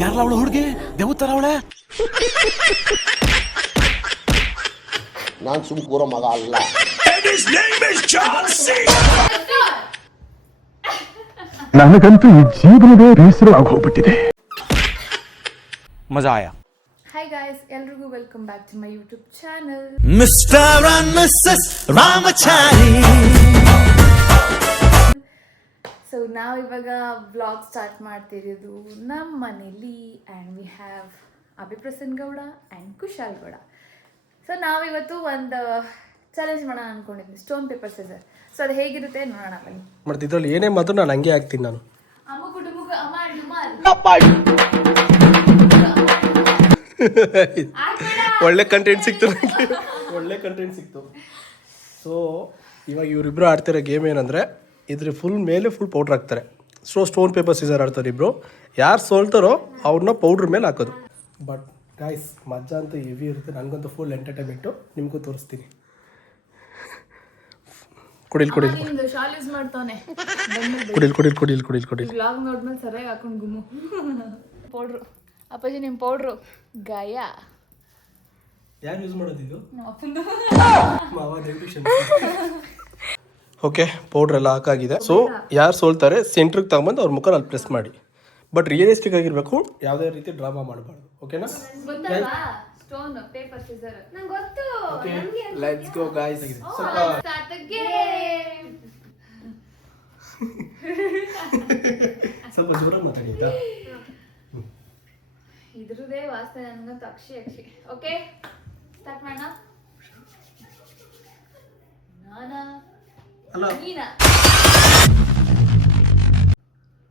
ಯಾರಲ್ಲ ಅವಳು ಹುಡುಗಿ ದೇವತರ ಅವಳೆ. ನಾನು ಸುಮ್ ಕೂರೋ ಮಗ ಅಲ್ಲ. ನನಗಂತೂ ಈ ಜೀವನವೇ ಬೇಸರವಾಗಿ ಹೋಗ್ಬಿಟ್ಟಿದೆ. ಮಜಾ ಆಯಾ. ಹಾಯ್ ಗಾಯ್ಸ್, ಎಲ್ರಿಗೂ welcome back to my YouTube channel mister and missus Ramachari. So ನಾವು ಇವಾಗ ವ್ಲಾಗ್ ಸ್ಟಾರ್ಟ್ ಮಾಡ್ತಿರೋದು ನಮ್ಮ ಮನೇಲಿ and we have Abhiprasanna Gowda and Kushal Gowda. So ನಾವಿವತ್ತು ಒಂದು ಚಾಲೆಂಜ್ ಮಾಡೋಣ ಅಂದ್ಕೊಂಡಿದ್ವಿ, ಸ್ಟೋನ್ ಪೇಪರ್ ಸಿಸರ್. ಸೊ ಅದು ಹೇಗಿರುತ್ತೆ ನೋಡೋಣ ಬನ್ನಿ. ಮತ್ತೆ ಇದ್ರಲ್ಲಿ ಏನೇ ಮಾತು ನಾನು ಹಂಗೆ ಆಗ್ತೀನಿ. ನಾನು ಅಮ್ಮ ಕುಟುಂಬ ಒಳ್ಳೆ ಕಂಟೆಂಟ್ ಸಿಕ್ತು ನನಗೆ, ಒಳ್ಳೆ ಕಂಟೆಂಟ್ ಸಿಕ್ತು. ಸೊ ಇವಾಗ ಇವರಿಬ್ಬರು ಆಡ್ತಿರೋ ಗೇಮ್ ಏನಂದರೆ ಇದ್ರ ಫುಲ್ ಮೇಲೆ ಫುಲ್ ಪೌಡ್ರ್ ಹಾಕ್ತಾರೆ. ಸೊ ಸ್ಟೋನ್ ಪೇಪರ್ ಸೀಸರ್ ಆಡ್ತಾರೆ ಇಬ್ಬರು. ಯಾರು ಸೋಲ್ತಾರೋ ಅವ್ರನ್ನ ಪೌಡ್ರ್ ಮೇಲೆ ಹಾಕೋದು. ಬಟ್ ಗಾಯ್ಸ್ ಮಜಾ ಅಂತ ಹೆವಿ ಇರುತ್ತೆ. ನನಗಂತೂ ಫುಲ್ ಎಂಟರ್ಟೈನ್ಮೆಂಟು, ನಿಮಗೂ ತೋರಿಸ್ತೀನಿ. ಕುಡಿಲ್ ಶಾಲ್ ಯೂಸ್ ಮಾಡ್ತಾನೆ. ಕುಡಿಲ್ ವ್ಲಾಗ್ ನೋಡ್ಮೇಲೆ ಸರಿಯಾಗಿ ಹಾಕೊಂಡು ಗುಮ್ಮು. ಪೌಡ್ರು ಅಪ್ಪಾಜಿ, ನಿಮ್ಮ ಪೌಡ್ರು ಗಾಯ ಯಾರು ಯೂಸ್ ಮಾಡೋದಿದ್ದು? ಓಕೆ, ಪೌಡ್ರ್ ಎಲ್ಲ ಹಾಕಾಗಿದೆ. ಸೊ ಯಾರು ಸೋಲ್ತಾರೆ ಸೆಂಟ್ರಿಗೆ ತಗೊಂಬಂದು ಅವ್ರ ಮುಖ ಅಲ್ಲಿ ಪ್ರೆಸ್ ಮಾಡಿ. ಬಟ್ ರಿಯಲಿಸ್ಟಿಕ್ ಆಗಿರಬೇಕು, ಯಾವುದೇ ರೀತಿ ಡ್ರಾಮಾ ಮಾಡಬಾರ್ದು. ಓಕೆನಾ? ಸ್ಟೋನ್ ಪೇಪರ್ ಸಿಸರ್ ನಂಗೆ ಗೊತ್ತು. Let's go guys. ಸ್ವಲ್ಪ ಜೋರಾಗಿ ಮಾತಾಡಿದ್ದ. ಇದ್ರದೇ ವಾಸನೆ ನನಗಂತೂ ಅಕ್ಷಿ. ಓಕೆ, ಸ್ಟಾರ್ಟ್ ಮಾಡೋಣ. ನೀನಾ?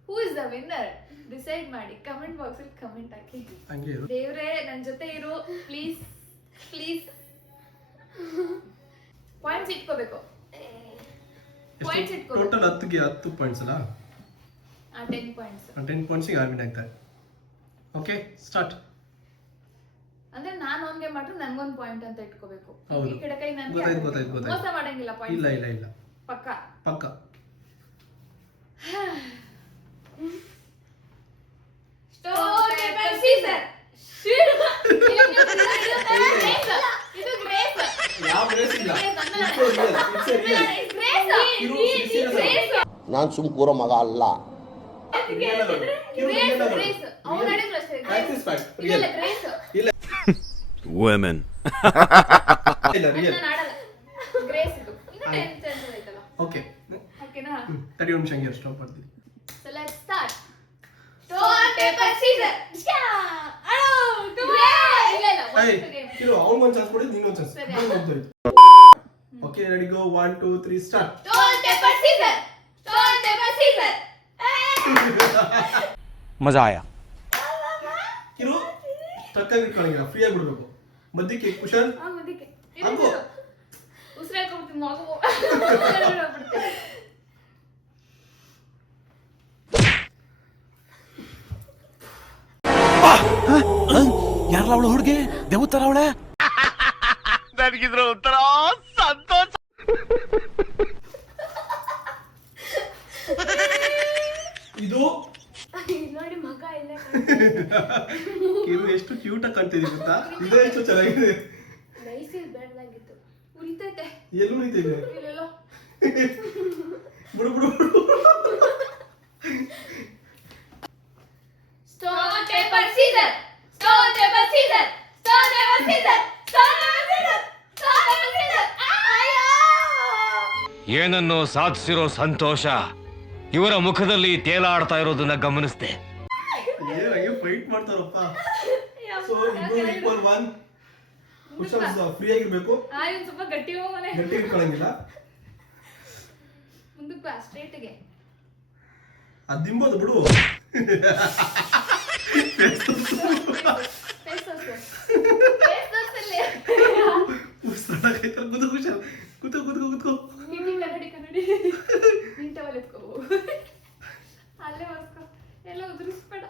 Who is the winner? Decide ಮಾಡಿ, ಕಮೆಂಟ್ ಬಾಕ್ಸ್ ಅಲ್ಲಿ ಕಮೆಂಟ್ ಹಾಕಿ. ದೇವ್ರೆ ನನ್ನ ಜೊತೆ ಇರು ಪ್ಲೀಸ್ ಪ್ಲೀಸ್. ಪಾಯಿಂಟ್ಸ್ ಇಟ್ಕೋಬೇಕು. ಪಾಯಿಂಟ್ಸ್ ಇಟ್ಕೋಬೇಕು. ಟೋಟಲ್ 10 ಪಾಯಿಂಟ್ಸ್ ಅಲ್ಲ? 10 ಪಾಯಿಂಟ್ಸ್. 10 ಪಾಯಿಂಟ್ಸ್ಗೆ ಆರ್ವಿನ್ ಆಗ್ತಾರೆ. Okay, start. ಅಂದ್ರೆ ನಾನು ಅವನಿಗೆ ಮಾಡ್ರೆ ನನಗೊಂದು ಪಾಯಿಂಟ್ ಅಂತ ಇಟ್ಕೋಬೇಕು. ಈ ಕಡೆ ಕೈ ನನಗೆ. ಗೊತ್ತಾಯ್ತು. ಮೋಸ ಮಾಡಂಗಿಲ್ಲ. ಪಾಯಿಂಟ್ ಇಲ್ಲ ಪಕ್ಕ. Stone paper scissor. ಇದು ಗ್ರೇಸ್. ಯಾವ ಗ್ರೇಸ್ ಇಲ್ಲ. ನಾನು ಸುಮ್ ಕೂರೋ ಮಗ ಅಲ್ಲ. Women. ಓಕೆ, ತಡಿ ಒಂದು ನಿಮಿಷ ಸ್ಟಾಪ್ ಮಾಡ್ತೀನಿ. So let's start. Stone paper scissors. ಅವ್ನು ಒಂದು ಚಾನ್ಸ್ ಕೊಡಿ, ನೀನು ಒಂದು ಚಾನ್ಸ್. ಓಕೆ, ರೆಡಿ, ಗೋ. 1 2 3 start. Stone paper scissors. Stone paper scissors. ಮಜಾ ಆಯಾ. ಕಿರು ಸ್ಟಕ್ ಆಗಿ ಇಟ್ಕೊಳ್ಳಂಗಿಲ್ಲ, ಫ್ರೀ ಆಗಿ ಬಿಡಬೇಕು. ಮಧ್ಯಕ್ಕೆ ಕುಶಲ್ ಮಧ್ಯಕ್ಕೆ ಹಾಕು. ಉಸಿರಾಡ್ಕೊಂಡ್ಬಿಡ್ತೀನಿ ಮಗು. ಯಾರಲ್ಲ ಅವಳು ಹುಡುಗಿ ದೇವತರ ಅವಳೆ. ನನಗಿದ್ರ ಉತ್ತರ ಸಂತೋಷ. ಇದು ನೋಡಿ ಮಗ ಇಲ್ಲ. ಕಿರು ಎಷ್ಟು ಕ್ಯೂಟ್ ಆಗಿ ಕಾಣ್ತಿದೆ ಗೊತ್ತಾ? ಇದೇ ಎಷ್ಟು ಚೆನ್ನಾಗಿದೆ. ನೈಸ್ ಬೇಡಲಾಗಿತ್ತು. ಉರಿತೈತೆ. ಎಲ್ಲೂ ನಿಂತಿದೆ. ಇಲ್ಲೆಲ್ಲೋ. ಬಿಡು. Stone paper scissors. Stone paper scissors. Stone paper scissors. Stone paper scissors. Stone paper scissors. ಅಯ್ಯೋ! ಏನನ್ನು ಸಾಧಿಸಿರೋ ಸಂತೋಷ ಇವರ ಮುಖದಲ್ಲಿ ತೇಲಾಡ್ತಾ ಇರೋದನ್ನ ಗಮನಿಸಿದೆ. ಏನಾಗಿ ಫೈಟ್ ಮಾಡ್ತಾರಪ್ಪ. ಸೊ ಇಬ್ಬರು ಈಕ್ವಲ್ 1. ಕುಶಲ್ ಫ್ರೀ ಆಗಿರ್ಬೇಕು. ಇವ್ನು ಸ್ವಲ್ಪ ಗಟ್ಟಿ ಹೋಗನೆ. ಗಟ್ಟಿ ಇಟ್ಕೊಳ್ಳಂಗಿಲ್ಲ. ಮುಂದಕ್ಕೆ ಬಾ, ಸ್ಟ್ರೈಟ್ಗೆ. ಅದಿಂಬೋದು ಬಿಡು. ಕನ್ನಡಿ ನೀಟಾಗಿ ಎತ್ಕೋ. ಅಲ್ಲೇ ಬರ್ಸ್ಕೊ, ಎಲ್ಲ ಉದುರಿಸ್ಬೇಡ.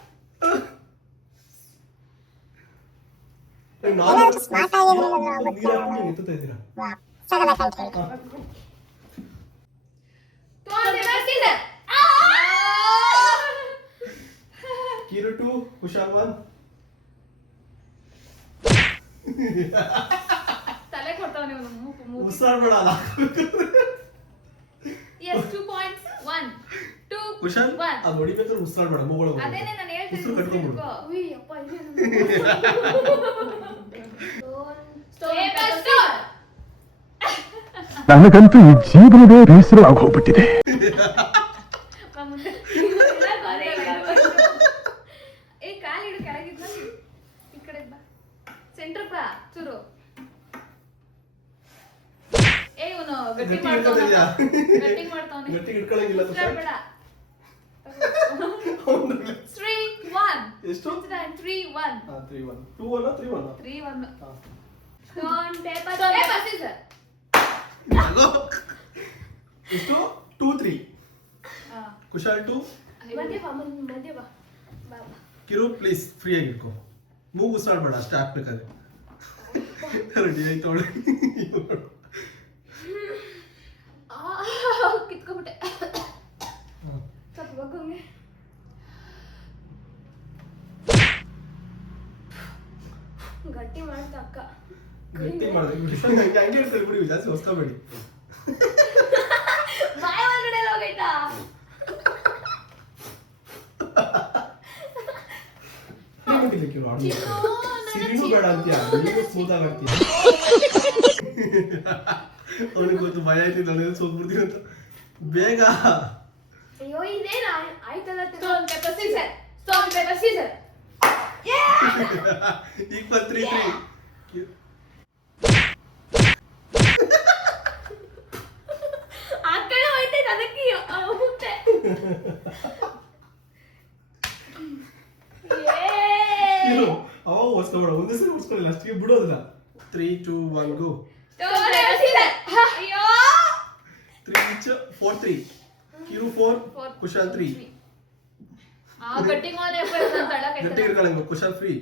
ಒನ್. ತಲೆ ಕೊಡ್ತಾವನೆ ಅವನು ಮೂಗು ಉಸಿರಾಡ್ಬೇಡ ಅಲ್ಲ. ಎಸ್ 2 ಪಾಯಿಂಟ್ಸ್ 1 2 ಕುಶಲ್ 1 ಅದು ಹೊಡಿಬೇಕಾದ್ರೆ ಉಸಿರಾಡ್ಬೇಡ ಮೂಗೊಳಗೆ. ಅದೇನೇ ನಾನು ಹೇಳ್ತೀನಿ ಉಸಿರು ಕಟ್ಕೊಂಡ್ಬಿಡು. ಉಯ್ ಅಪ್ಪ ಇದೆ ಸ್ಟೋನ್ ನನಗಂತೂ ಈ ಜೀವನವೇ ಬೇಸರ ಆಗೋಗ್ಬಿಟ್ಟಿದೆ. ಏ ಕಾಲಿಡು ಕೆಳಗಿದ್ನ ಈ ಕಡೆ ಬಾ ಸೆಂಟರ್ ಬಾ ಚೂರು ಏ ಇವನು ಗಟ್ಟಿ ಮಾಡ್ತಾವನೆ ಗಟ್ಟಿ ಇಟ್ಕೊಳ್ಳಂಗಿಲ್ಲ ಕುಶಲ್. ಬೇಡ 3 1 ಎಷ್ಟು? 3 1 3 1 2 1 3 1 3 1 ಹಾ. ಸ್ಟೋನ್ ಪೇಪರ್ ಸೀಸರ್ ಹಲೋ ಎಷ್ಟು 2 3 ಕುಶಲ್ 2 ಮಧ್ಯ ಬಾ ಬಾ ಕಿರು ಪ್ಲೀಸ್ ಫ್ರೀ ಆಗಿ ಇಟ್ಕೋ. ಮೂಗು ಉಸಿರಾಡ್ಬೇಡ ಅಷ್ಟೇ ಹಾಕ್ಬೇಕಾದ್ರೆ. ರೆಡಿ ಆಯ್ತವಳೆ. ಕಿತ್ಕೊಬಿಟ್ಟೆ ಸ್ವಲ್ಪ ಬಗ್ಗಂಗೆ ಗಟ್ಟಿ ಮಾಡ್ತಾ ಅಕ್ಕ ಗಟ್ಟಿ ಮಾಡಿದೆ ಹಂಗೆ ಇರ್ತಾರೆ ಬಿಡಿ, ಜಾಸ್ತಿ ಹೊಸ್ಕೋಬೇಡಿ. ಬಾಯ ಒಳಗಡೆ ಹೋಗೈತಾ ಸಿರಿನೂ ಬೇಡ ಅಂತೀಯ, ನೀನು ಸ್ಮೂತ್ ಆಗಿ ಆಗ್ತೀಯ. ಅವನಿಗೆ ಗೊತ್ತು ಭಯ ಆಯ್ತು ನನಗೆ ಸೋತ್ಬಿಡ್ತೀನಿ ಅಂತ. ಬೇಗ ಅಯ್ಯೋ ಇದೇನ ಆಯ್ತಲ್ಲ stone paper scissor stone paper scissor equal 3 3. ಆ ಕಡೆ ಹೋಯ್ತೈತೆ ಅದಕ್ಕೆ ಮುಟ್ಟೆ ಅವಾಗ ಹೊಸ್ಕೋಬೇಡ, ಒಂದೇ ಸರಿ ಹೊಸ್ಕೊಳ್ಳಿಲ್ಲ ಅಷ್ಟಿಗೆ ಬಿಡೋದಿಲ್ಲ. 3 2 1 ಗೋ. ಸ್ಟೋನ್ ಪೇಪರ್ ಸೀಸರ್ ಅಯ್ಯೋ 3 each 4 3. ಕಿರು 4 ಕುಶಲ್ 3. ಆ ಗಟ್ಟಿ ಮಾನೆ ಅಂತ ಅಳಕ್ಕೆ ಗಟ್ಟಿ ಇಟ್ಕೊಳ್ಳಂಗ ಕುಶಲ್ ಫ್ರೀ.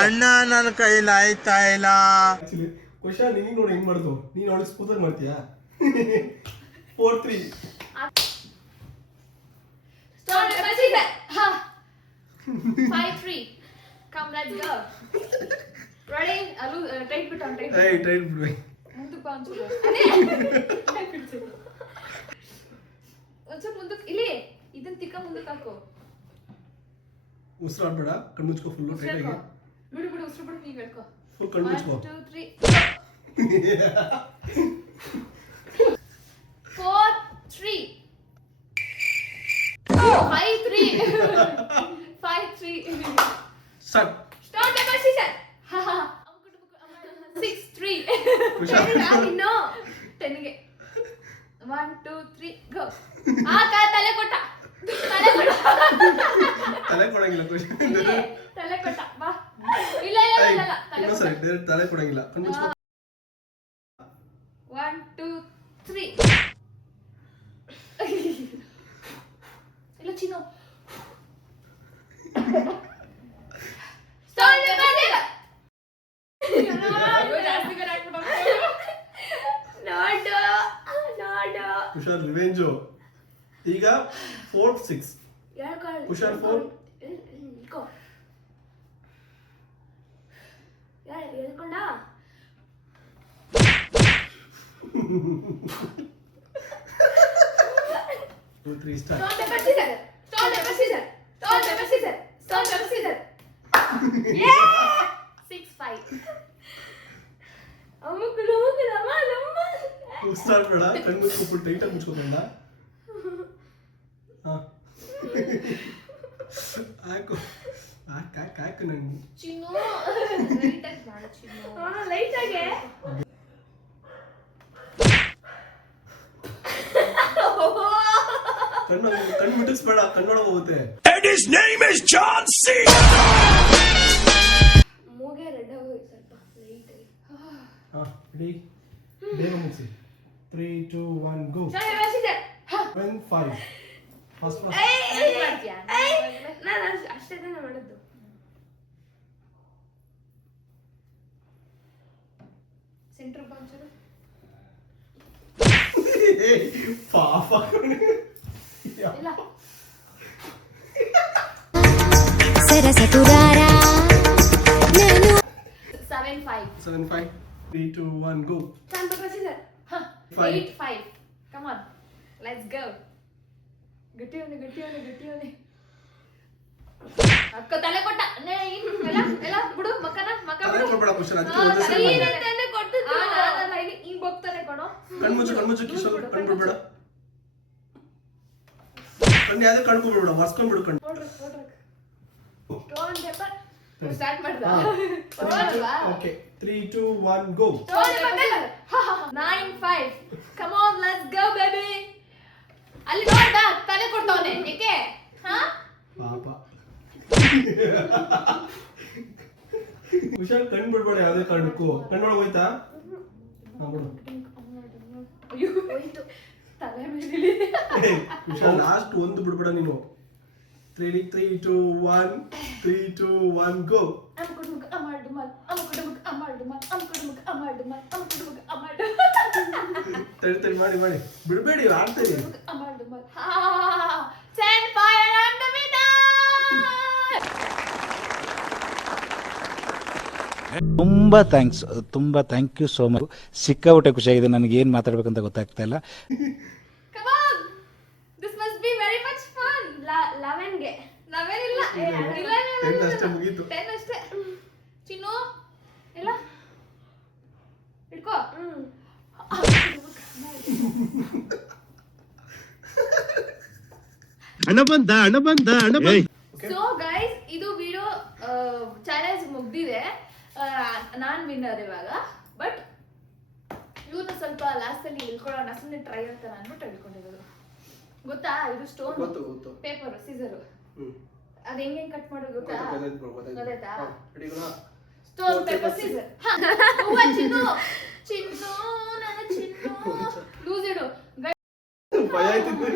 ಅಣ್ಣ ನನ್ನ ಕೈಲಿ ಆಯ್ತಾ ಇಲ್ಲ. ಆಕ್ಚುಲಿ ಕುಶಲ್ ನಿನಗೆ ನೋಡಿ ಹೆಂಗ್ ಮಾಡ್ದು, ನೀನು ಅವಳಿಗೆ ಸ್ಪೂತಾಗಿ ಮಾಡ್ತೀಯಾ? 4 3. Stone paper scissor 5 3 come let's go ready ಅಲು ಟೈಟ್ ಬಿಟ್ ಆನ್ ಟೈಟ್ ಏಯ್ ಟೈಟ್ ಬಿಡ್ವೆ. ಮುಂದಕ್ಕೆ ಬಾ ಒಂಚೂರು ಅದೇ ಒಂಚೂರು ಮುಂದಕ್ಕೆ ಇಲ್ಲಿ ಇದನ್ನ ತಿಕ್ಕ ಮುಂದಕ್ಕೆ ಹಾಕು ಉಸಿರಾಡ್ಬೇಡ, ಕಣ್ಣು ಮುಚ್ಕೋ ಫುಲ್ಲು ಟೈಟ್ ಆಗಿ. ಬಿಡು ಬಿಡು ಉಸಿರು ಬಿಡು ನೀನು ಹೇಳ್ಕೊ ಫುಲ್ ಕಣ್ಣು ಮುಚ್ಕೋ. 1 2 3 4 3 5 3 5 3 start. Stone paper scissor 6 3 Kushal ಇನ್ನು 10 ಗೆ 1 2 3 ಗೋ ಆ ತಲೆ ಕೊಟ್ಟ ತಲೆ ಕೊಡಂಗಿಲ್ಲ ಕುಶಲ್. ತಲೆ ಕೊಟ್ಟ ಬಾ ಇಲ್ಲ ಇಲ್ಲ ಇಲ್ಲ ಇಲ್ಲ ತಲೆ ಇನ್ನೊಂದ್ಸರಿ ಡೈರೆಕ್ಟ್ ತಲೆ ಕೊಡಂಗಿಲ್ಲ, ಕಣ್ಣು ಮುಚ್ಕೋ. 1 2 3 ಇಲ್ಲ ಚಿನ್ನು ಸ್ಟೋನ್ ಪೇಪರ್ ಕುಶಲ್ ರಿವೆಂಜು. ಈಗ 4 6. Kushal 4 ಹೇಳ್ಕೊಂಡ 2 3 start. Stone paper scissors. Stone paper scissors. Stone paper scissors. Stone paper scissors. Yeah! 6 5. ಅಮ್ಮುಕುಲು ಅಮ್ಮ ನಮ್ಮ. ಉಸಿರಾಡ್ಬೇಡ, ಕಣ್ಣು ಮುಚ್ಕೋ, ಫುಲ್ ಟೈಟ್ ಆಗಿ ಮುಚ್ಕೋಬೇಡ. ಹಾ ಹಾಕು ಹಾಕು ನಂಗೆ. ಚಿನ್ನು ಲೈಟ್ ಆಗಿ ಮಾಡು ಚಿನ್ನು. ಲೈಟ್ ಆಗಿ ಕಣ್ಣು ಮುಟ್ಟಿಸ್ಬೇಡ, ಕಣ್ಣೊಳಗೆ ಹೋಗುತ್ತೆ. ಮೂಗೆ ರೆಡ್ ಆಗೋಯ್ತು ಸ್ವಲ್ಪ ಲೈಟ್ ಆಗಿ. ಹಾ ರೆಡಿ, ಬೇಗ ಮುಗಿಸಿ. 3 2 1 ಗೋ. Stone paper scissors. 1 5. ಫಸ್ಟ್ ನಾನು ಅಷ್ಟೇ ಮಾಡೋದು. ಸೆಂಟರ್ ಬಾಂಚರು ಪಾಪ ಇಲ್ಲ ಸರಸಪುರಾರ ನಾನು 7-5 7-5 3 2 1 go Time to consider. 8-5. Come on. Let's go. ಗಟ್ಟಿ ಅವನೇ. ಅಕ್ಕ ತಲೆ ಕೊಟ್ಟ. ಎಲ್ಲ ಬಿಡು ಮಕ್ಕ ಬಿಡು. ಕೊಡ್ಬೇಡ ಕುಶಲ ಅದಕ್ಕೆ ಆ, ಒಂದೇ ತಲೆ ಸರಿ ಇದೆ ಅಂತಾನೆ ಕೊಟ್ಟಿದ್ದು. ಅಲ್ಲ, ಇಲ್ಲಿ ಹಿಂಗ್ ಹೋಗ್ತಾನೆ ಕಣೋ. ಕಣ್ಮುಚ್ಚು ಕಿಶೋರ್ ಕಣ್ ಬಿಡ್ಬೇಡ ಕಣ್ಣು ಯಾವ್ದು ಕಣ್ಕೊಬಿಡ್ಬೇಡ ಮರ್ಸ್ಕೊಂಡ್ಬಿಡು ಕಣ್ಣು ನೋಡ್ರಿ. Stone paper. ಸ್ಟಾರ್ಟ್ ಮಾಡ್ದ. Okay 3 2 1 go Stone paper. 9-5. Come on, let's go baby. ಅಲ್ಲಿ ನೋಡ್ದ ತಲೆ ಕೊಡ್ತಾವನೆ ಏಕೆ ಹಾ ಪಾಪ ಹುಷಾರ್ ಕಣ್ ಬಿಡ್ಬೇಡ ಯಾವ್ದೇ ಕಾರಣಕ್ಕೂ ಕಣ್ಣೊಳಗೆ ಹೋಯ್ತಾ ಬಿಡು ಅಯ್ಯೋ ಹೋಯ್ತು ತಲೆ ಮೇಲೆ ಹುಷಾರ್ ಲಾಸ್ಟ್ ಒಂದು ಬಿಡ್ಬೇಡ ನೀನು 3 2 1 3 2 1 go ತಡಿ ಮಾಡಿ ಬಿಡ್ಬೇಡಿ ಆಡ್ತೀವಿ 10-5 and the winner. ತುಂಬ ಥ್ಯಾಂಕ್ ಯು ಸೋ ಮಚ್. ಸಿಕ್ಕಾಬಿಟ್ಟೆ ಖುಷಿಯಾಗಿದೆ. ನನಗೆ ಏನು ಮಾತಾಡ್ಬೇಕಂತ ಗೊತ್ತಾಗ್ತಾ ಇಲ್ಲ. Come on. This must be very much fun. 11 ಗೆ 11 ಇಲ್ಲ 10 ಅಷ್ಟೇ ಮುಗೀತು 10 ಅಷ್ಟೇ. ಚಿನ್ನು ಇಲ್ಲ ಇಟ್ಕೋ. ಹಣ ಬಂದ ಸೊ ಗೈಸ್ ಇದು ವಿಡಿಯೋ ಚಾಲೆಂಜ್ ಮುಗ್ದಿದೆ. ನಾನ್ ವಿನ್ನರ್ ಇವಾಗ. ಬಟ್ ಇವನು ಸ್ವಲ್ಪ ಲಾಸ್ಟ್ ಅಲ್ಲಿ ಇಳ್ಕೊಳ್ಳೋಣ ಸುಮ್ಮನೆ ಟ್ರೈ ಅಂತ ಅಂದ್ಬಿಟ್ಟು ಹೇಳ್ಕೊಂಡಿರೋದು. ಗೊತ್ತಾ ಇದು ಸ್ಟೋನ್ ಗೊತ್ತು ಪೇಪರ್ ಸೀಸರ್ ಅದ್ ಹೆಂಗೆ ಕಟ್ ಮಾಡೋದು ಗೊತ್ತಾ? ಗೊತ್ತಾಯ್ತಾ? Stone paper Caesar. ಚಿನ್ನು ನನ್ನ ಚಿನ್ನು ಲೂಸ್ ಇಡು ಭಯ ಆಯ್ತಿತ್ತು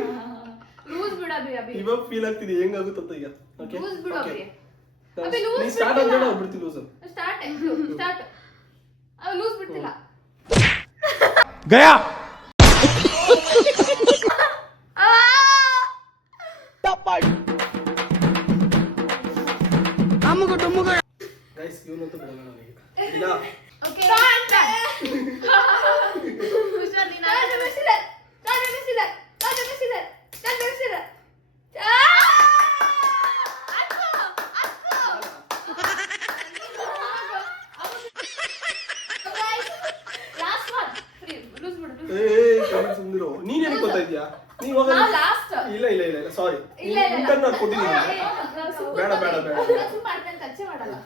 ಲೂಸ್ ಬಿಡು ಅಭಿ ಇವಾಗ ಫೀಲ್ ಆಗ್ತಿದೆ ಹೆಂಗಾಗುತ್ತಂತ ಈಗ ಓಕೆ ಲೂಸ್ ಬಿಡು ಅಭಿ ನೀ ಲೂಸ್ ಸ್ಟಾರ್ಟ್ ಅಂದ್ರೆ ನಾವು ಬಿಡ್ತೀವಿ ಲೂಸ್ ಸ್ಟಾರ್ಟ್ ಲೂಸ್ ಬಿಡ್ತಿಲ್ಲ. ಗಯಾ ಗೈಸ್ ಇವನಂತೂ ಬಿಡಲ್ಲ ನನಗೆ ಇಲ್ಲ ಓಕೆ ಹುಷಾರ್ ನೀನು ಲಾಸ್ಟ್ ಒನ್ ಲೂಸ್ ಬಿಡು ಸುಂದಿರೋ ನೀನ್ ಏನಕ್ಕೆ ಗೊತ್ತಾಯ್ತೀಯಾ ನೀ ಇವಾಗ ನಾವು ಲಾಸ್ಟ್ ಇಲ್ಲ ಸಾರಿ ಇಲ್ಲ ನಾನು ಕೊಟ್ಟಿದ್ದೀನಿ ಬೇಡ ಸುಮ್ಮನೆ ಮಾಡ್ತಾನೆ ಟಚ್ ಮಾಡಲ್ಲ.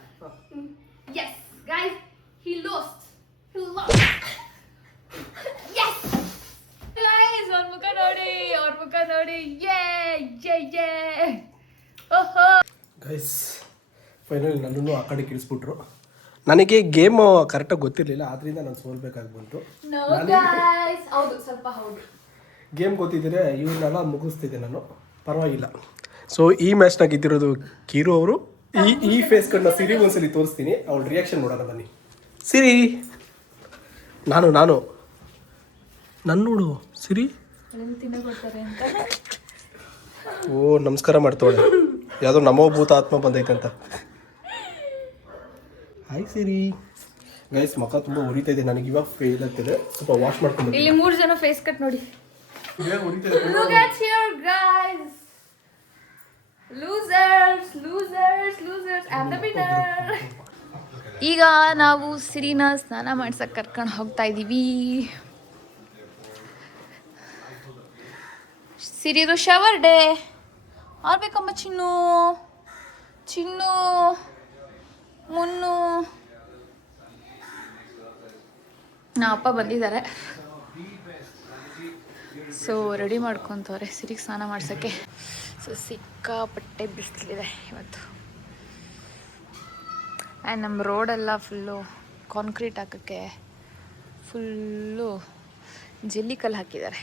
Yes guys he lost yes guys ಅವ್ರ ಮುಖ ನೋಡಿ ಯೇ ಓಹೋ ಗೈಸ್ ಫೈನಲ್ ನನ್ನನ್ನು ಆ ಕಡೆ ಕಿಳಿಸ್ಬಿಟ್ರು. ನನಗೆ ಗೇಮ್ ಕರೆಕ್ಟಾಗಿ ಗೊತ್ತಿರಲಿಲ್ಲ ಆದ್ರಿಂದ ನಾನು ಸೋಲ್ಬೇಕಾಗಿ ಬಂತು. ನೋ ಗೈಸ್ ಹೌದು ಸ್ವಲ್ಪ ಹೌದು ಗೇಮ್ ಗೊತ್ತಿದ್ದರೆ ಇವ್ರನ್ನೆಲ್ಲ ಮುಗಿಸ್ತಿದ್ದೆ ನಾನು ಪರವಾಗಿಲ್ಲ. ಸೊ ಈ ಮ್ಯಾಚ್ನ ಗೆದ್ದಿರೋದು ಕೀರು ಅವರು. ಈ ಫೇಸ್ ಕಣ್ಣ ಸಿರಿ ಒಂದ್ಸಲಿ ತೋರಿಸ್ತೀನಿ ಅವಳ ರಿಯಾಕ್ಷನ್ ನೋಡೋಣ ಬನ್ನಿ. ಸಿರಿ ನಾನು ನನ್ನ ನೋಡು ಸಿರಿ ಓ ನಮಸ್ಕಾರ ಮಾಡ್ತಾಳೆ ಯಾವುದೋ ನಮೋ ಭೂತ ಆತ್ಮ ಬಂದೈತಂತ. ಹಾಯ್ ಸಿರಿ. ಗೈಸ್ ಮುಖ ತುಂಬ ಉರಿತಾ ಇದೆ ನನಗೆ ಇವಾಗ ಫೇಲ್ ಆಗ್ತಿದೆ ಸ್ವಲ್ಪ ವಾಶ್ ಮಾಡ್ಕೊಂಡು ಇಲ್ಲಿ 3 ಜನ ಫೇಸ್ ಕಟ್ ನೋಡಿ. Look at here guys. Losers. I'm the winner. ಈಗ ನಾವು ಸಿರಿನ ಸ್ನಾನ ಮಾಡ್ಸಕ್ ಕರ್ಕೊಂಡು ಹೋಗ್ತಾ ಇದೀವಿ. ಸಿರಿದು ಶವರ್ ಡೇ ಆರ್ಬೇಕಮ್ಮ ಚಿನ್ನು ಮುನ್ನು ನಾ ಅಪ್ಪ ಬಂದಿದ್ದಾರೆ. ಸೊ ರೆಡಿ ಮಾಡ್ಕೊತವ್ರೆ ಸಿರಿಗೆ ಸ್ನಾನ ಮಾಡ್ಸೋಕ್ಕೆ. ಸೊ ಸಿಕ್ಕಾಪಟ್ಟೆ ಬಿಸಿಲಿದೆ ಇವತ್ತು. ಆ್ಯಂಡ್ ನಮ್ಮ ರೋಡೆಲ್ಲ ಫುಲ್ಲು ಕಾಂಕ್ರೀಟ್ ಹಾಕೋಕ್ಕೆ ಫುಲ್ಲು ಜೆಲ್ಲಿ ಕಲ್ಲು ಹಾಕಿದ್ದಾರೆ.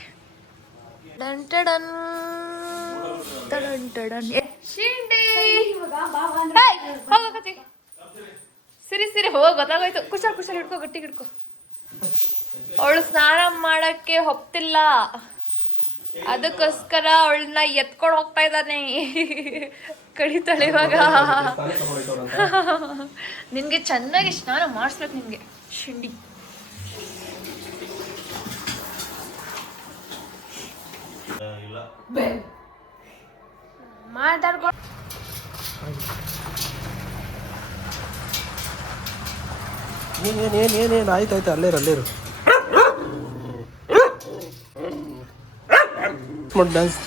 ಸಿರಿ ಹೋಗ ಗೊತ್ತಾಗೋಯ್ತು. ಕುಶಾಲ್ ಹಿಡ್ಕೋ ಗಟ್ಟಿ ಹಿಡ್ಕೋ. ಅವಳು ಸ್ನಾನ ಮಾಡಕ್ಕೆ ಹೊಪ್ತಿಲ್ಲ, ಅದಕ್ಕೋಸ್ಕರ ಅವಳನ್ನ ಎತ್ಕೊಂಡು ಹೋಗ್ತಾ ಇದ್ದಾನೆ. ಕಡಿತಾಳೆ ಇವಾಗ. ನಿನ್ಗೆ ಚೆನ್ನಾಗಿ ಸ್ನಾನ ಮಾಡಿಸ್ಬೇಕು, ನಿನ್ಗೆ ಶಿಂಡಿ. ಮಾತಾಡ್ಕೊಂಡು ಏನೇನು ಆಯ್ತಾಯ್ತು, ಅಲ್ಲೇರು ಮಾಡಿ ಡ್ಯಾನ್ಸ್.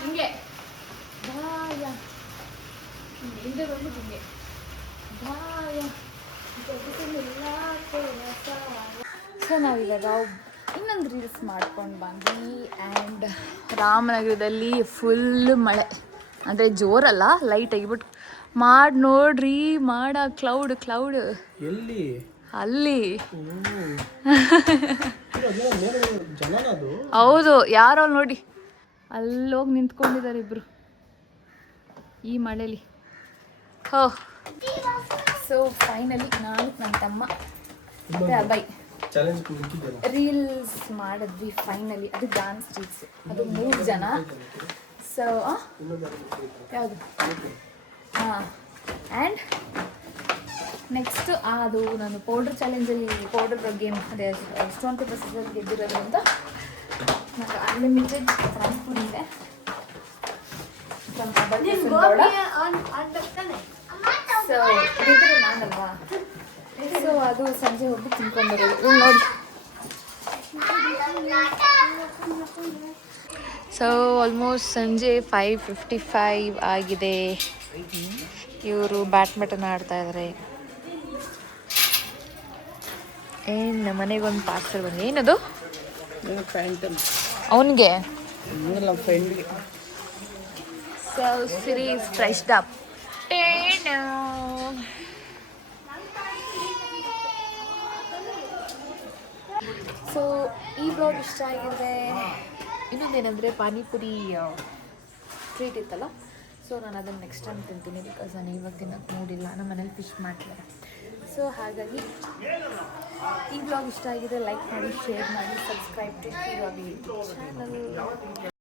ಹಿಂಗೆ ಬಾಯ ಹಿಂದೆ ಬಂದು ಹಿಂಗೆ ಬಾಯ. ಸೊ ನಾವಿವಾಗ ಇನ್ನೊಂದು ರೀಲ್ಸ್ ಮಾಡ್ಕೊಂಡು ಬಂದ್ವಿ. ಆ್ಯಂಡ್ ರಾಮನಗರದಲ್ಲಿ ಫುಲ್ ಮಳೆ, ಅಂದರೆ ಜೋರಲ್ಲ, ಲೈಟ್ ಆಗಿಬಿಟ್ಟು ಮಾಡಿ ನೋಡ್ರಿ, ಮಾಡ ಕ್ಲೌಡ್ ಎಲ್ಲಿ ಅಲ್ಲಿ. ಜನನದು ಹೌದು, ಯಾರೋ ನೋಡಿ ಅಲ್ಲೋಗಿ ನಿಂತ್ಕೊಂಡಿದ್ದಾರೆ ಇಬ್ರು ಈ ಮಳೇಲಿ. ಹೋ, ಸೊ ಫೈನಲಿ ನಾನು ನನ್ನ ತಮ್ಮ ಮತ್ತೆ ಅಭಯ್ ರೀಲ್ಸ್ ಮಾಡಿದ್ವಿ ಫೈನಲಿ. ಅದು ಡಾನ್ಸ್ ರೀಲ್ಸ್, ಅದು 3 ಜನ. ಸೊ ಯಾವುದು ಹಾಂ. ಆ್ಯಂಡ್ ನೆಕ್ಸ್ಟ್ ಅದು ನಾನು ಪೌಡ್ರ್ ಚಾಲೆಂಜಲ್ಲಿ ಪೌಡರ್ ಗೇಮ್, ಅದೇ ಸ್ಟೋನ್ ಪೇಪರ್ ಸಿಸರ್ ಗೆದ್ದಿರೋದ್ರಿಂದ ನನಗೆ ಅನ್ಲಿಮಿಟೆಡ್ ಪಾನಿಪುರಿ ಇದೆ. ಸೊ ಇದ್ರೆ ನಾನಲ್ವಾ, ಸೊ ಅದು ಸಂಜೆ ಹೋಗಿ ತಿನ್ಕೊಂಡ್ಬರೋದು. ನೋಡಿ, ಸೊ ಆಲ್ಮೋಸ್ಟ್ ಸಂಜೆ 5:55 ಆಗಿದೆ. ಇವರು ಬ್ಯಾಡ್ಮಿಂಟನ್ ಆಡ್ತಾ ಇದ್ದಾರೆ. ಏನು ಮನೆಗೊಂದು ಪಾರ್ಸಲ್ ಬಂದು, ಏನದು ಅವನಿಗೆ? So Siri is freshed up. So ಈ ಬ್ಲಾಗ್ ಇಷ್ಟ ಆಗಿದೆ. ಇನ್ನೊಂದೇನೆಂದರೆ ಪಾನಿಪುರಿ ಟ್ರೀಟ್ ಇತ್ತಲ್ಲ, ಸೊ ನಾನು ಅದನ್ನು ನೆಕ್ಸ್ಟ್ ಟೈಮ್ ತಿಂತೀನಿ. ಬಿಕಾಸ್ ನಾನು ಇವಾಗ ತಿನ್ನೋಕ್ಕೆ ಮೂಡಿಲ್ಲ, ನಮ್ಮ ಮನೇಲಿ ಫಿಶ್ ಮಾಡ್ತಾರೆ. ಸೊ ಹಾಗಾಗಿ ಈ ಬ್ಲಾಗ್ ಇಷ್ಟ ಆಗಿದೆ, ಲೈಕ್ ಮಾಡಿ, ಶೇರ್ ಮಾಡಿ, ಸಬ್ಸ್ಕ್ರೈಬ್ ಟು ಯೂಟ್ಯೂಬ್ ಚಾನಲ್.